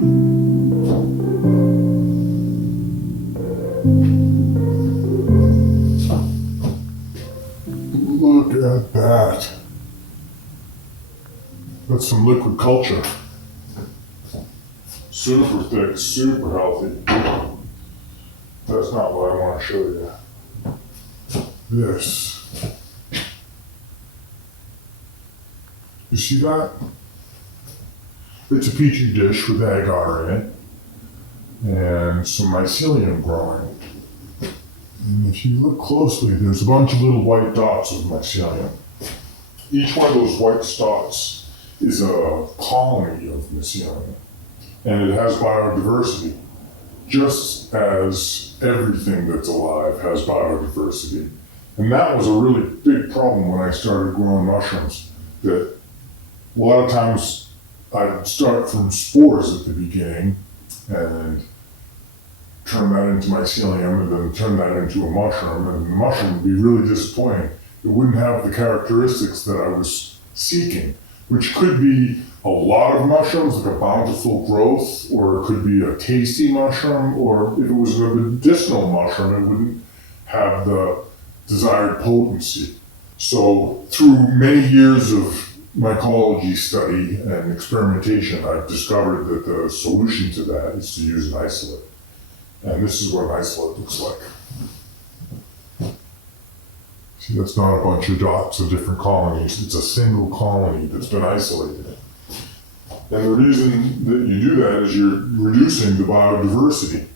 Look at that. That's some liquid culture. Super thick, super healthy. That's not what I want to show you. This. You see that? It's a petri dish with agar in it and some mycelium growing. And if you look closely, there's a bunch of little white dots of mycelium. Each one of those white dots is a colony of mycelium, and it has biodiversity, just as everything that's alive has biodiversity. And that was a really big problem when I started growing mushrooms, that a lot of times I'd start from spores at the beginning and turn that into mycelium and then turn that into a mushroom, and the mushroom would be really disappointing. It wouldn't have the characteristics that I was seeking, which could be a lot of mushrooms, like a bountiful growth, or it could be a tasty mushroom, or if it was a medicinal mushroom, it wouldn't have the desired potency. So through many years of mycology study and experimentation, I've discovered that the solution to that is to use an isolate. And this is what an isolate looks like. See, that's not a bunch of dots of different colonies. It's a single colony that's been isolated. And the reason that you do that is you're reducing the biodiversity.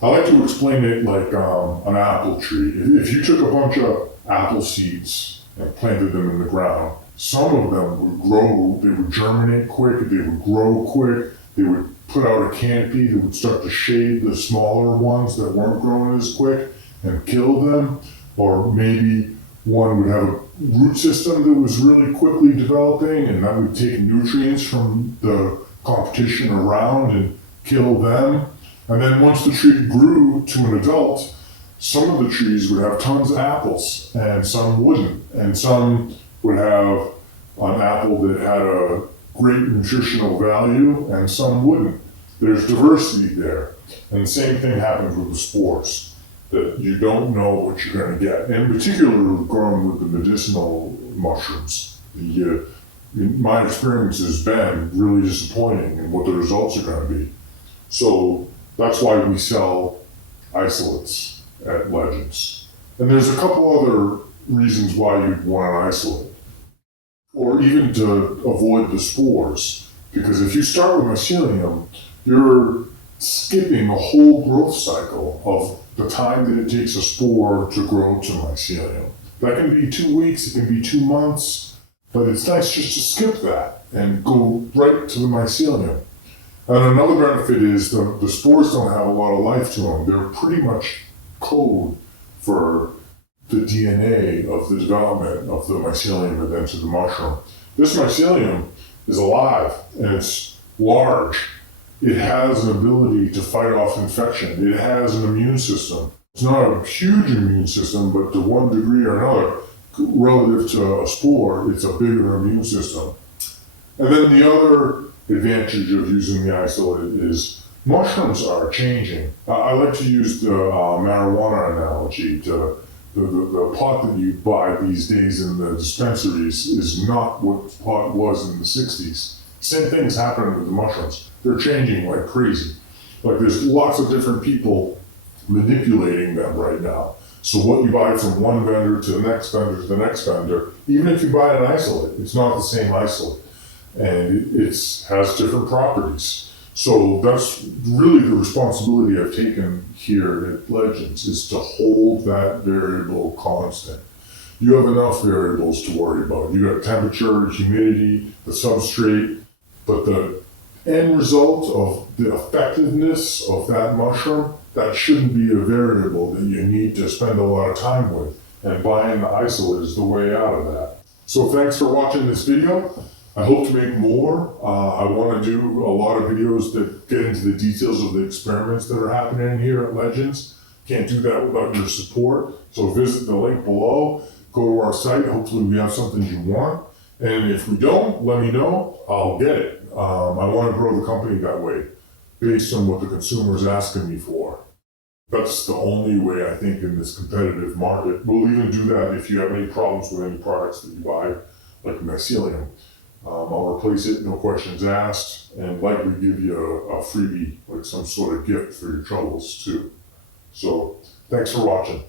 I like to explain it like an apple tree. If you took a bunch of apple seeds and planted them in the ground, some of them would grow, they would germinate quick, they would grow quick, they would put out a canopy that would start to shade the smaller ones that weren't growing as quick and kill them. Or maybe one would have a root system that was really quickly developing, and that would take nutrients from the competition around and kill them. And then once the tree grew to an adult, some of the trees would have tons of apples and some wouldn't. And some would have an apple that had a great nutritional value and some wouldn't. There's diversity there. And the same thing happens with the spores, that you don't know what you're going to get. And particularly growing with the medicinal mushrooms, my experience has been really disappointing in what the results are going to be. So that's why we sell isolates at Legends. And there's a couple other reasons why you'd want an isolate, or even to avoid the spores. Because if you start with mycelium, you're skipping a whole growth cycle of the time that it takes a spore to grow to mycelium. That can be 2 weeks, it can be 2 months, but it's nice just to skip that and go right to the mycelium. And another benefit is the spores don't have a lot of life to them. They're pretty much code for the DNA of the development of the mycelium and then to the mushroom. This mycelium is alive and it's large. It has an ability to fight off infection. It has an immune system. It's not a huge immune system, but to one degree or another, relative to a spore, it's a bigger immune system. And then the other advantage of using the isolate is mushrooms are changing. I like to use the marijuana analogy. The pot that you buy these days in the dispensaries is not what pot was in the 60s. Same thing is happening with the mushrooms. They're changing like crazy. Like there's lots of different people manipulating them right now. So what you buy from one vendor to the next vendor to the next vendor, even if you buy an isolate, it's not the same isolate. And it has different properties. So that's really the responsibility I've taken here at Legends, is to hold that variable constant. You have enough variables to worry about. You got temperature, humidity, the substrate, but the end result of the effectiveness of that mushroom, that shouldn't be a variable that you need to spend a lot of time with. And buying the isolate is the way out of that. So thanks for watching this video. I hope to make more. I want to do a lot of videos that get into the details of the experiments that are happening here at Legends. Can't do that without your support. So visit the link below, go to our site. Hopefully we have something you want. And if we don't, let me know. I'll get it. I want to grow the company that way. based on what the consumer is asking me for. That's the only way, I think, in this competitive market. We'll even do that if you have any problems with any products that you buy, like mycelium. I'll replace it, no questions asked, and likely give you a freebie, like some sort of gift for your troubles too. So, thanks for watching.